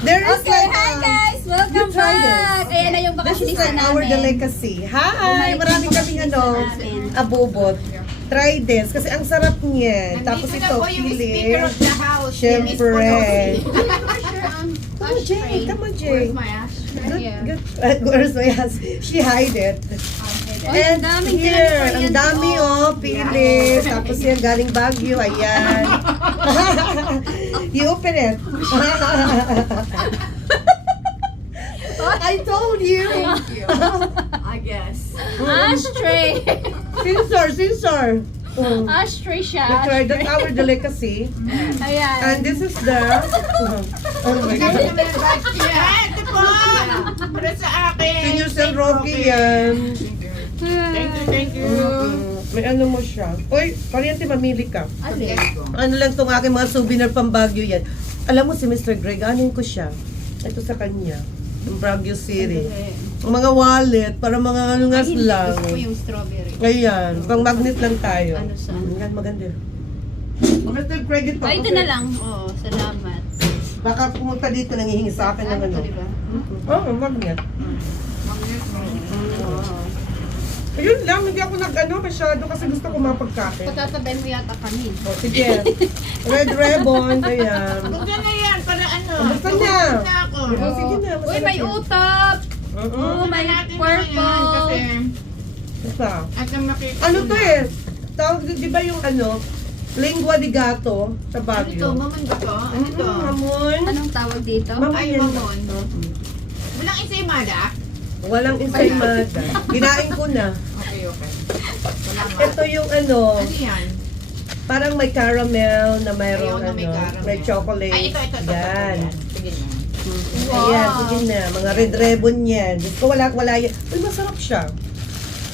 There is Okay, like hi guys! Welcome you try back! this. Ayan na yung This is bakasyonista like our namin. delicacy. Hi! my Marami God, kaming ano, namin. abubot. Try this kasi ang sarap niyan. Tapos Nandito ito, na po yung pili. Speaker of the House. Syempre. Come Come on, Jay. Come on, Jay. Where's my ashtray? Good, Yeah. good. Where's my ass? She hide it. Uy, ang daming here, tinapay ang yan, dami oh. pili. Tapos yan galing Baguio, ayan. You open it. I told you. Thank you. I guess. Ashtray! Sinsor. Ashtray siya. That's right, that's our delicacy. Ayan. And this is the... oh my Kami God. naman back here. Ito po. Para sa akin. Senior San Roque yan. Thank you. May ano mo siya. Uy, kuryente, mamili ka. Okay. Ano lang itong aking mga souvenir pang Baguio yan. Alam mo si Mr. Greg, anin ko siya. Ito sa kanya. Yung Baguio City. Ang mga wallet, para mga ano nga lang. Gusto ko yung strawberry. Ayan, pang magnet lang tayo. Ano sa- Yan, maganda. Mr. Greg, ito. Ay, ito na lang. Oo, salamat. Baka pumunta dito, nangihingi sa akin ng ano. Ito, diba? Oo, magnet. Oo. Ayun lang, hindi ako nag-ano masyado kasi gusto ko mapagkape. Patatabay mo yata kami. O, sige. Red ribbon, ayan. Huwag na yan. Para ano. Basta na. Tuhod na ako. O, sige na. Uy, may utap! Oo. Oh, may Natin na yan kasi purple! Basta. at ang makita Ano ko to na. eh? Tawag, di ba yung ano? Lingua di gato sa Ano to? Baguio. Mamon ba to? Ano to? Mamon. Anong tawag dito? Mamon Ay, yan. mamon. Walang ensaymada? Walang ensaymada. Kinain ko na. Okay. Wala nga. Ito yung ano, Ano yan? parang may caramel na mayroong Ayaw na may ano, caramel. may chocolate. Ay, ito. Yan. Sige na. Ayan, sige na. Mga red ribbon yan. Gusto ko wala yan. Uy, masarap siya.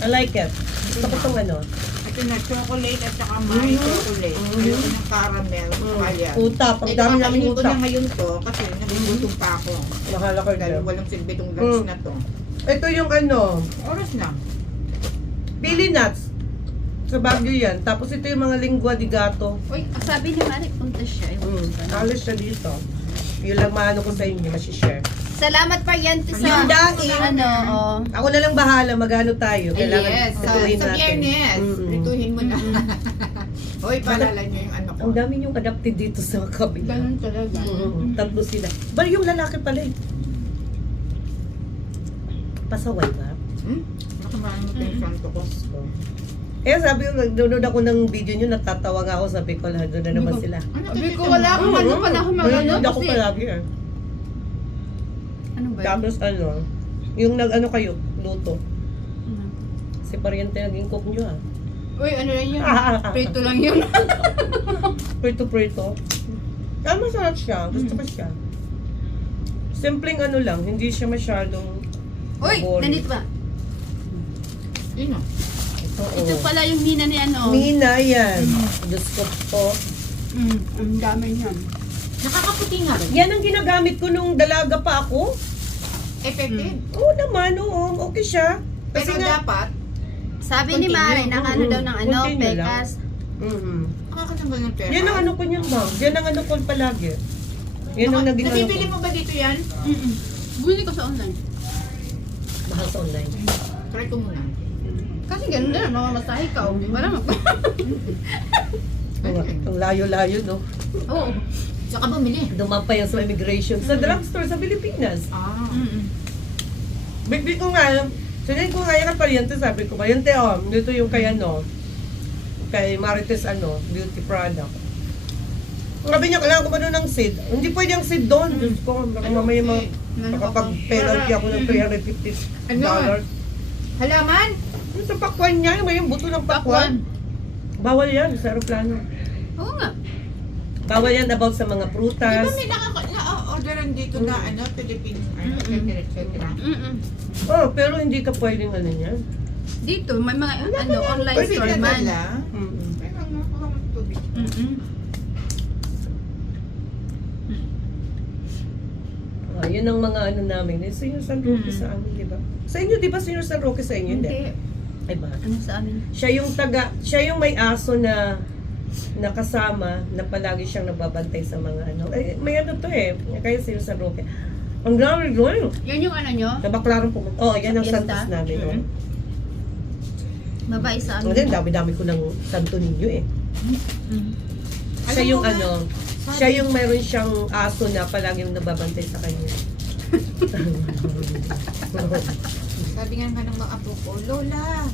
I like it. Gusto ko itong ano. Ito na, chocolate at saka may chocolate. Ayoko ng caramel. Kaya. Utap. Ang dami namin kakainin ko utap. na ngayon to kasi nagugutom pa ako. Nakala ko Dahil dyan. walang silbi tong lunch na to. Ito yung ano, Oras na. pili nuts. Sa Baguio yan. Tapos ito yung mga lingua di gato. Uy, sabi ni Mari, punta siya. Alis siya dito. Yun lang maano ko sa inyo, masishare. Salamat Pariente sa... Yung daing. Ano, oh. Ako na lang bahala, magano tayo. Kailangan Yes. tutuin Sa natin. biyernes. Mm-mm. Rituhin mo na. Hoy, paalala niyo yung ano ko. Ang dami yung adapted dito sa kabila. Ganun talaga. Tatlo sila. Bali yung lalaki pala eh. Pasaway ba? Nakamaan mo yung santo ko. Eh sabi ko, nagdownload ako ng video nyo, natatawa nga ako, sabi ko, lahat doon na naman sila. Sabi ko, wala akong ano pa na ako magano. Nanonood ako Kasi, palagi eh. ano ba? Tapos ano, yung nag-ano kayo, luto. Si Pariente naging cook nyo ah. Uy, ano lang yun? Prito lang yun. Prito-prito. Ah, masarap siya. Gusto ko siya. Simpleng ano lang, hindi siya masyadong Uy, boring. nandito ba? Sino? Oo. Ito pala yung Nina ni ano. Mina yan. Diyos ko po. Ang dami niyan. Nakakaputi nga ba? Yan ang ginagamit ko nung dalaga pa ako. Effective. Oo naman, oo. Okay siya. Kasi Pero nga, dapat, Sabi ni Mari, ng ano daw ng ano, Continue lang. pekas. nakakasambal ng pera. Yan ang ano ko niyan, ma'am. Yan ang ano ko palagi. Yan ang naging ano ko. Nabibili mo ba dito yan? Buli ko sa online. Mahal sa online. Try ko muna. Kasi ganun na, mamamasahe ka. Wala mo. Ang layo-layo, no? Oo. Saka bumili. Dumapa yan sa immigration. Sa drugstore sa Pilipinas. Ah. Bigbi ko nga, sinigin ko nga yung Pariente, sabi ko, Pariente, oh, dito yung kay ano, kay Marites, ano, beauty product. Sabi niya, kailangan ko ba doon ng seed? Hindi pwede ang seed doon. Diyos ko, baka mamaya makapag-penalty ako ng $350. Ano? Halaman? Yung sa pakwan niya, may yung buto ng pakwan. Bawal yan sa aeroplano. Oo nga. Bawal yan about sa mga Di ba prutas. may na-orderan dito na ano, Philippine, etc. Oh, pero hindi ka pwedeng ano niyan. Dito, may mga ano, online Pwede store ka man. nila. Mm-mm. Pero ang nakuha mo tubig. Ah, yun ang mga ano namin. Eh, Senior San Roque sa amin, di ba? Sa inyo, di ba Senior San Roque sa inyo? Hindi. Hindi. Ay ba? Ano sa amin? Siya yung may aso na nakasama na palagi siyang nagbabantay sa mga ano. Eh, may ano to eh. Kaya sila sa Roque. Ang dami doon. Yan yung ano nyo? Sa Baclaran pumunta. Oh, yan ang Fiesta? Santos namin. Oh. Babae sa Ang amin. dami-dami ko ng Santo Niño eh. Mm. Siya Alam yung mo ba, ano, siya yung meron siyang aso na palaging nababantay sa kanya. sabi nga ng mga apo ko, Lola,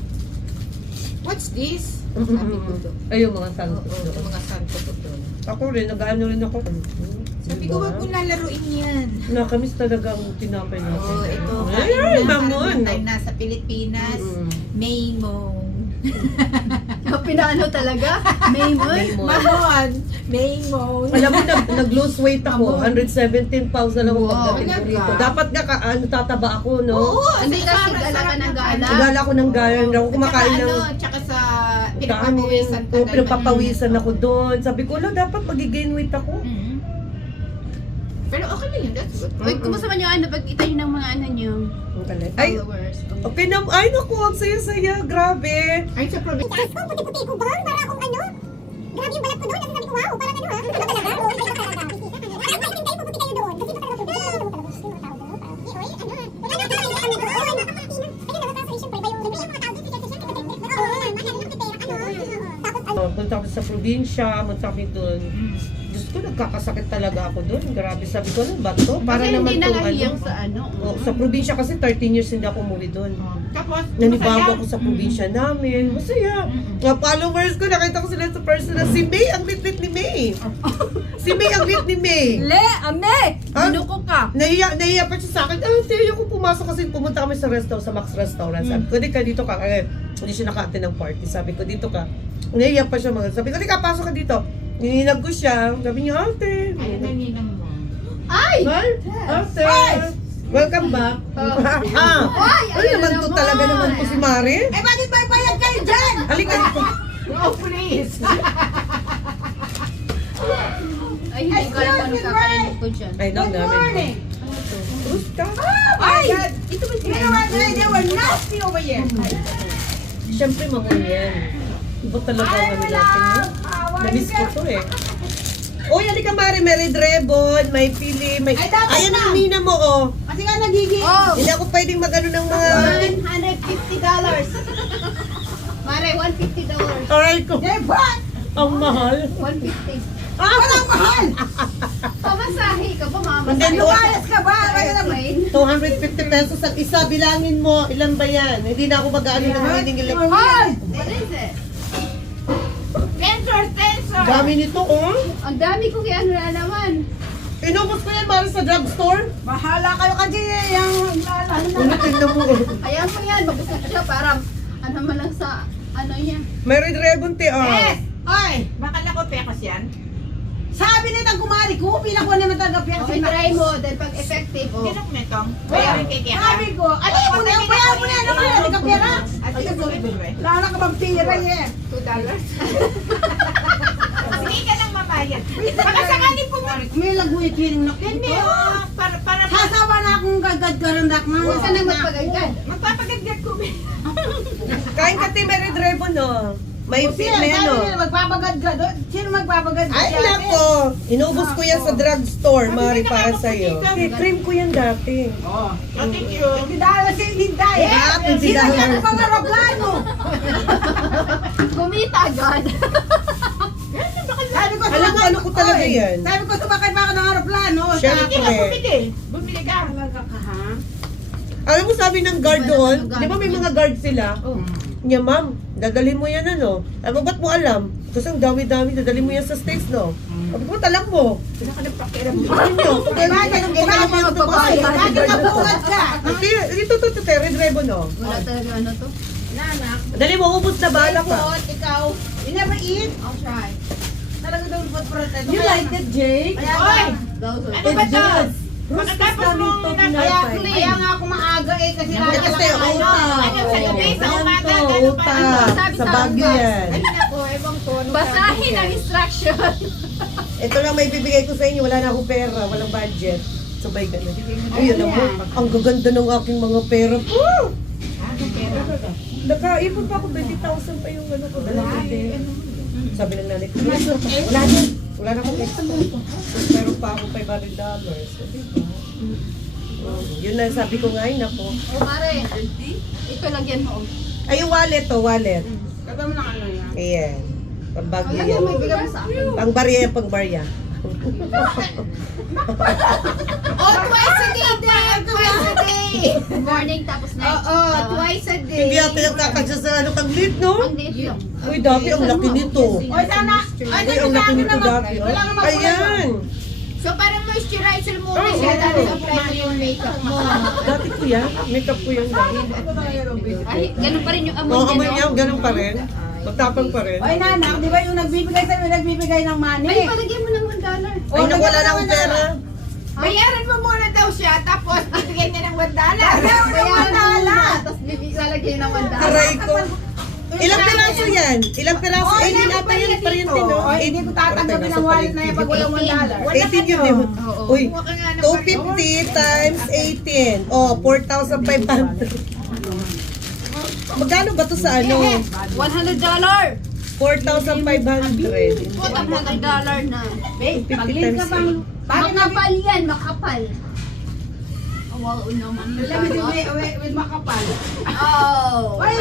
what's this? Sabi ko doon. Ay, yung mga Santos Oo, doon. yung mga santo ko doon. Ako rin, nag-ano rin ako. Sabi ko, wag mo lalaruin yan. Nakamiss talaga ang tinapay natin. Oo, ito. Ay, mamon. Tayo nasa Pilipinas. Maymong. Pinaano talaga? Maymon? Maymon. Mamon. Maymong. Alam mo, nag-lose weight ako. Mamon. 117 pounds na lang ako Wow. pagdating ko Talaga? rito. Dapat nga, tataba ako, no? Oo, Hindi kasi sarap- gala ka sarap ng na gala. kain. Gala ko ng gala. Hindi ako kumakain ng... Tsaka sa Dami. pinapapawisan ka. Oo, pinapapawisan ako doon. Sabi ko, dapat mag-gain weight ako. Mhm. Pero okay na yun, that's good. Uy, kumusta man yung ano, pagkita nyo ng mga ano nyo? Ang galing. Ay, Followers. okay na. Ay, naku, ang saya-saya. Grabe. Ay, sa probinsya. Taas ko, puti-puti ko ba? Para akong ano? Grabe yung balat ko doon. Kasi sabi ko, wow, parang ano ha? Ano ba talaga? Oo, iba talaga. Parang paitin kayo, puputi kayo doon. Kasi iba talaga puputi. Gusto mo talaga. Gusto mo tao doon. Parang, eh, oy, ano? Ano talaga kami doon? Ayun, nakakasay, syempre, ba yung mga tao doon, siya, siya, oo, mahal yung titera, ano? Tapos, ano? Punta kami sa probinsya, punta kami doon. Diyos ko, nagkakasakit talaga ako doon. Grabe, sabi ko, ano ba to? Para Kasi naman hindi to, nangahiyang ano. sa ano. Oh, sa probinsya kasi 13 years hindi ako umuwi doon. Tapos, Nanibago masaya. ako sa probinsya namin. Masaya. Mga followers ko, nakita ko sila sa personal. Si May, ang lit-lit ni May. Si May, ang lit ni May. Le, ame! Ah? Binuko ka. Nahiya pa siya sa akin. Tiyo ko pumasok kasi pumunta kami sa restaurant, sa Max Restaurant. Sabi ko, di ka dito ka. Hindi siya naka-attend ng party. Sabi ko, dito ka. Nahiya pa siya mga. Sabi ko, di ka, pasok ka dito. Nininag ko siya. Sabi niya, ate. Ayun na ninang mo. Ay! Hi, ate. Welcome back. Ay, Ano naman to talaga naman po si Mari? Eh, bakit may bayad kayo dyan? Halika dito. Oh, please. Ay, hindi ko alam kung ano kakainin ko dyan. Ay, nang Good namin. morning. Rusta. Ay! Ito ba sila? You know what? They were nasty over here. Siyempre, mamon yan. Iba talaga ang ano natin yun. Namiss ko to eh. Uy, halika Mari, may red ribbon, may pili, may... Ay, dapat Ayan na. ang mina mo, oh. Kasi nga nagiging... Oh! Hindi ako pwedeng magano ng mga... $150. Mare, $150. Aray ko, Eh, what? ang mahal. 150. Walang mahal! Pamasahe ka pa, mama. Hindi, Lumayas ka ba? Kaya naman. 250 pesos ang isa, bilangin mo, ilan ba yan? Hindi na ako mag-ano ng meaning ilan. Mahal! What is it? Tensor, tensor! Dami nito, oh. Ang dami ko kaya ano na naman. Inubos ko yan, Mari, sa drugstore. Bahala kayo kasi yung Ulitin na mo, oh. Hayaan mo yan, mabusog siya para ano man lang sa ano niya. May red ribbon, te, oh. Yes! Oy! Bakala ko pekos yan? Sabi nitang kumari ko, pilang ko naman talaga pekos. Okay, try mo, then pag effective, oh. Kinok nitong? Bayarin kay Kaya. Sabi ko, ano mo na yung bayaran mo na yan? Ano ka ka pera? Lala ka bang pera yan? $2. Sige ka nang mabayad. Baka sakali po mo. May laguit yun na Hindi, oh. Para Sasawa na akong gagad-garandak na. Huwag ka nang magpagagad. magpapagadgad ko. Kain ka, te, may red ribbon, oh. May pili, Sabi ano. nila magpapagad-gad. Sino magpapagad? Ay, nako! Inubos ko yan sa drugstore, Mari, para sa'yo. Okay, cream ko yan dati. Oh, thank you. Dala si Hinday. Ah, $20. Sinasya ko mga aeroplano. Kumita agad. Sabi ko, Alam ko, ano ko talaga Oy, yan. Sabi ko, sumakay pa ako ng aeroplano. Siyempre. Bumili ka. Talaga ka, ha? Alam mo sabi ng guard doon, di ba may mga guard sila? Oh. Niya, ma'am, dadalhin mo yan ano? Ano, ba't mo alam? Kasi ang dami-dami, dadalhin mo yan sa States, no? Sabi ko, alam mo. Wala ka ng pakiram. Ano? Imagine, bakit nabukat ka? Ito, red ribbon, no? Wala talaga ano to. Nanak, Dali mo, ubos na bala ka. ikaw, you never eat? I'll try. Talaga daw protest. You like it, Jake? Oy! Those Ano ba to? Pagkatapos mong Kaya nga ako maaga eh, kasi Kasi lalo uta. Ano, sa gabi, sa umaga, Yan to, gano'n uta. pa. Sabi Sa sa Baguio ugat. yan. Ay, nako, ewan ko. Basahin ang instruction. Ito lang may bibigay ko sa inyo. Wala na akong pera. Walang budget. Sabay ka na. Ayun mo. Ang gaganda ng aking mga pera. Woo! Nakaipon pa ako 20,000 pa yung ano ko. Dalawang din. Sabi ng nanay ko, wala na. Wala na akong extra. Meron pa ako $500. So, diba? Yun na, sabi ko nga, ay, nako. O Mare, ito lagyan mo. Ay, yung wallet to, wallet. Kaba mo ng ano yan. Ayan. Pambagyo Lagyan yan. mo, ibigay mo sa akin. Pangbarya yan, pangbarya. Oh, twice a day, Dad! Twice a day! Morning tapos night. Oo, twice a day. Hindi ata yung kakasya sa ano, kaglit, no? Ang liit lang. Uy, dati ang laki nito. Oy, sana. Ay, Uy, ang laki nito dati. oh. Wala nga mapula. Ayan. So, parang moisturizer muna Oo, siya. oo. Tapos apply mo yung makeup mo. Dati ko yan. Makeup ko yan dati. Ay, ganun pa rin yung amoy Oo, amoy niya, niya, no? ganun pa rin. Matapang pa rin. Oy, nanak, di ba yung nagbibigay sa'yo, nagbibigay ng money? Ay, palagyan mo ng $1. Ay, naku, wala na akong pera. Bayaran mo muna daw siya. Tapos, bibigyan niya ng $1. Bayaran mo muna, tapos lalagyan ng $1. Aray ko. Ilang piraso yan? Ilang piraso? Oy, 18 ata yan pa rin din, no? Oy, hindi ko tatanggapin ang wallet na yan pag walang $1. 18 yun, di ba? Oo. Uy, Kumuha ka nga ng 250 times 18. Oh, 4,500. Magkano ba to sa ano? $100. 4,500. Put ang $100 na. Babe, 50 pag-link ka times bang... Bakit Makapal yan, makapal. Oh, wow, naman. Alam mo, with makapal. Oh. Oy!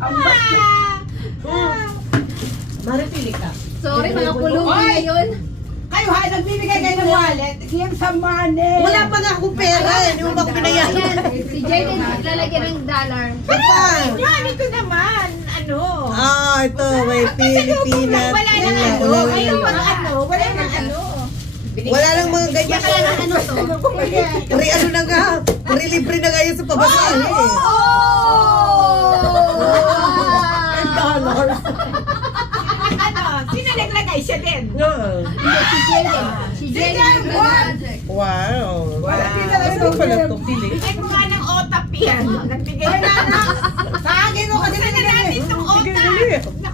Ang Maripili ka. Sorry, mga pulubi Oy! ngayon. Kayo ha, nagbibigay kayo ng wallet. Give some money. Wala pa nga akong pera. Hindi mo ba ako pinayaran? Ayan, si Jaden lalagyan ng $1. Saan? Yan, ito naman. Ano? Ah, ito. May Pilipinas. Wala na ano. Ayun pag ano. Wala na ano. Wala lang mga ganyan. Kaya na ano to? Ano na nga. Libre na nga yun sa pabasahe. $10. Ano? Sino naglagay siya din? No. Si Jaden. Si Jaden magic. Wow. Wala din na lang Ano pala ito? Pili? Bigyan mo nga ng otap yan. Nagbigay Oy, na. nanak! Sa akin mo kasi Saan na natin itong Sige, otap? dali.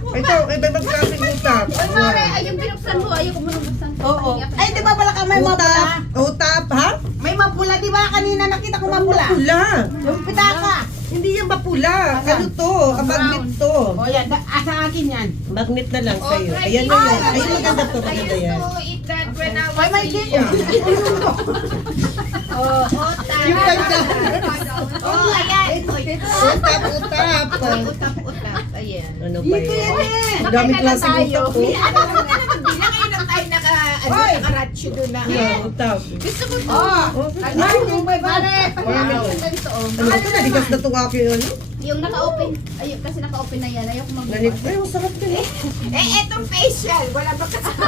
Ito, iba magkasing utap. Oy, Mare, ay yung binuksan mo. Ayoko mo nang buksan. Oo. Ay, di ba pala ka may mapula? Utap. Utap, ha? May mapula, di ba? Kanina nakita ko mapula. Pula. Yung pitaka. Hindi yan mapula. Ano to? Ang magnet to. O yan, sa akin yan. Magnet na lang sa'yo. Oh, Ayan na yan. Ayun, maganda to. I Maganda used yan. to eat that when I Ay, may was gift. young. Oh, otap. Yung ganda. Oh, ayan. Utap, utap. Utap. Ayan. Ano ba Dito yan yan? eh. Ang daming klaseng tayo. utap po. Hindi na ngayon tayo naka-ratio doon na. Yeah, utap. Gusto ko to. Oh, ay, yung may Mare, pagkakit Wow. yung ganito oh. Ano ito? Naligas na itong aking ano? Yung naka-open. Ayun, kasi naka-open na yan. Ayoko Nanit. magbukas. Ay, masarap din eh. Etong facial. Wala ba kasama?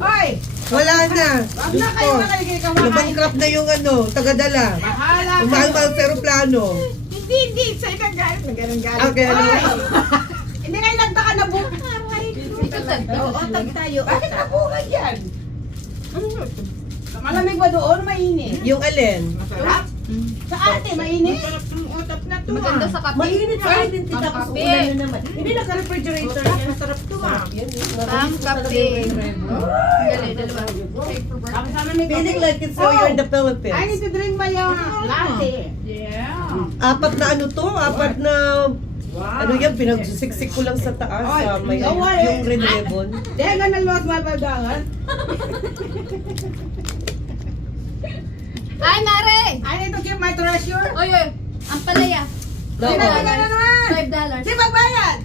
Hoy, Wala na. wag Diyos na kayo ko. makinig kamahay. Nabankrupt na yung ano, tagadala. Bahala Ang ka. mahal-mahal sa aeroplano. Hindi. Sa'yo nagalit. Nagalit. Okay, ano? Hoy! Hindi kayo nagtaka na buka. Oo, otap tayo. Bakit Otap. nabukad yan? Malamig ba doon? Mainit. Yung alin? Masarap. Sa ate, mainit. Masarap ng otap na to. Maganda sa kape. Mainit sa atin, tita. Ang Tapos kape. ulan na naman. Hindi naka-refrigerator yan. Masarap to ah. Yan, Ang kape. Galing, dalawa. Sama may Feeling kape. like it's so you're in the I Philippines. need to drink my latte. Apat na ano to? Apat na... Ano yan? Pinagsiksik ko lang sa taas. Oy, May don't worry. yung red ribbon. Dahil nga ng los mabagangan. Ay, Mare! I need to keep my treasure. Oy, oy. Ang palaya. Sino bigyan na naman? $5. Si magbayad.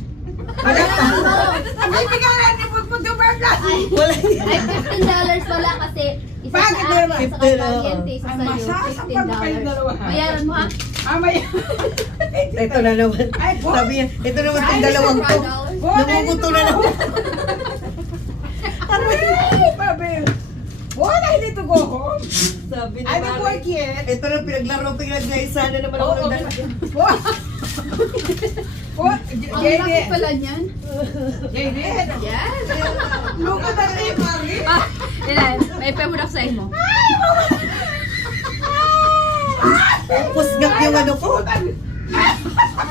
Wala pa. Ang bibigyan na ni Putput yung burglas. Wala Ay, $15 pala kasi isa Bakit sa naman? akin, sa 15, kay Valiente, isa Ay, sa'yo, masasapan pa kayong dalawa, ha? Bayaran mo ha? Amay. Ito na naman. Ay, boy. Sabi niya, ito naman itong dalawang to. Namuguto na naman. Babe. What? I need to go home. Sabi ni I don't Mari, work yet. ito na pinaglaro, pinagnaisa na naman ako ng dalawa. What? What? Ang laki pala niyan. JD. Yes. Look at that, Mari. Ah, ilan? May pemudaksain mo. Pusgak yung ano ko.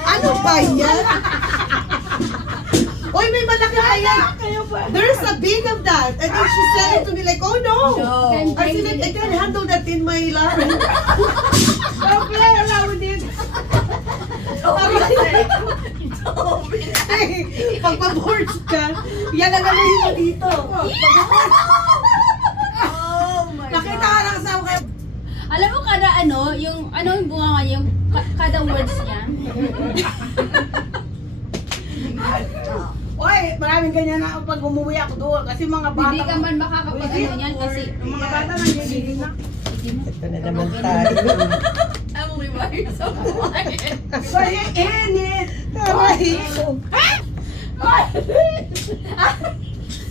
Ano ba yan? Oy, may malaki pa yan. There's a bin of that. And then she said it to me like, oh no. I said, I can't handle that in my life. Don't play around with it. Pag pa-board ka, yan ang gawin mo dito. Nakita ka lang sa kayo. Alam mo kada ano, yung bunga nga yung kada words niya. Oy, maraming ganyan na pag umuwi ako doon. Kasi mga bata. Hindi ka man makakapag-ano niyan kasi Yung mga bata nanggigigil na. Ito na naman tayo. Ang remind sa buhay. So, init. Aray ko.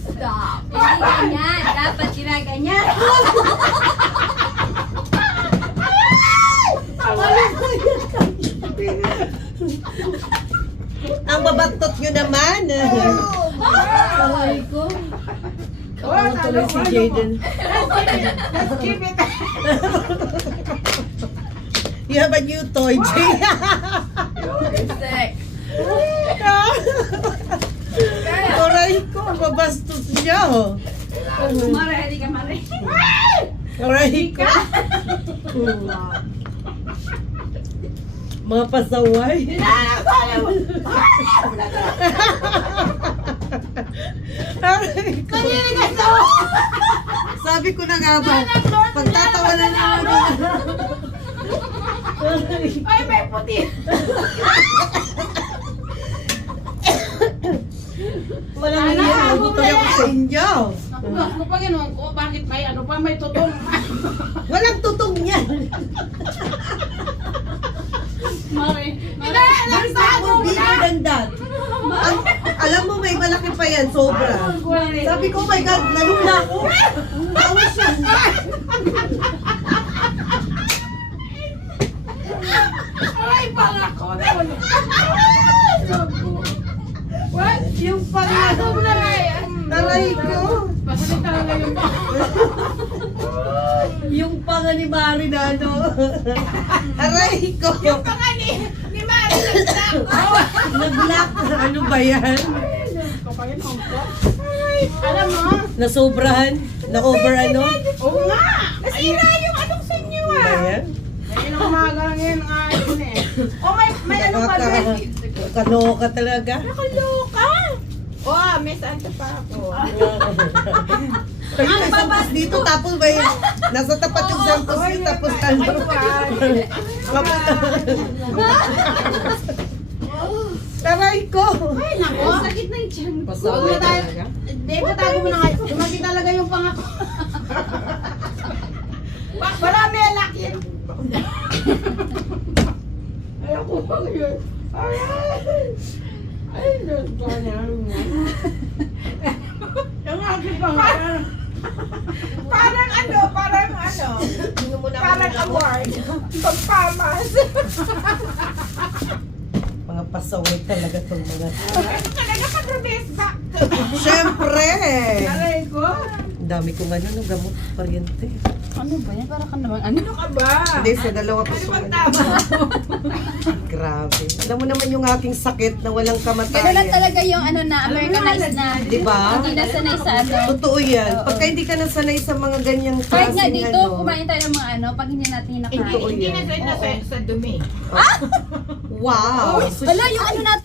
Stop. Hindi ganyan. Dapat ginaganyan. Ang babatot nyo naman. Aray ko. Kapawa tuloy si Jaden. Let's keep it. You have a new toy, Jay. Sick. Aray ko, babastos niya. Oh. Mare, hindi ka mare. Aray ko. Mga pasaway. Aray ko. Sabi ko na nga ba, pagtatawanan niya ako. Ay, may puti. Walang nangyari, nagutuloy ako sa inyo. Ako pa gano'n ko, bakit may ano pa, may tutong. Walang tutong yan. Mare. There's no more bigger than that. Alam mo, may malaki pa yan, sobra. Sabi ko, oh my God, nalula ko. Tawa siya. Ay, pangako. What? Yung pangano na taray ko. Bakit talaga yung Yung panga ni Mari na ano. Aray ko. Yung panga ni Mari Na-black. Ano ba yan? Alam mo? Nasobrahan? Na-over ano? Oo nga. Nasira yung anong sa inyo Ano ba yan? Ayun ang umaga lang ngayon ang ayun eh. Oh, may ano pa din. Kanoka talaga. Nakaloka. Oh, may santa pa ako. Kayo may sampos dito tapos may nasa tapat yung sampos dito tapos ano. Taray ko. Ay, nako. Sakit ng tiyan ko. Huwag na tayo. Hindi, patago mo na nga. Lumaki talaga yung pangako. Wala may lakin. Ay, ako pa ngayon. Ay, ay, Diyos ko niya. Yung aking pangako. Parang ano, parang award. Pagpamas. Mga pasaway talaga itong mga. Talaga pag-release back. Siyempre! Aray ko. Ang dami kong ano, ng gamot, paryente. Ano ba yan? Para ka naman ano? Ano ka ba? Hindi, sa dalawa pa so. Grabe. Alam mo naman yung aking sakit na walang Gano'n lang kamatayan. talaga yung ano na, Americanized na. Diba? Hindi na sanay sa ano. Totoo yan. Oo. Pagka hindi ka nasanay sa mga ganyang Kahit nga klaseng dito, ano. kumain tayo ng mga ano, pag hindi natin Hindi, nakain. Totoo hindi yan. na sa dumi. Wow! Wala, yung ano natin.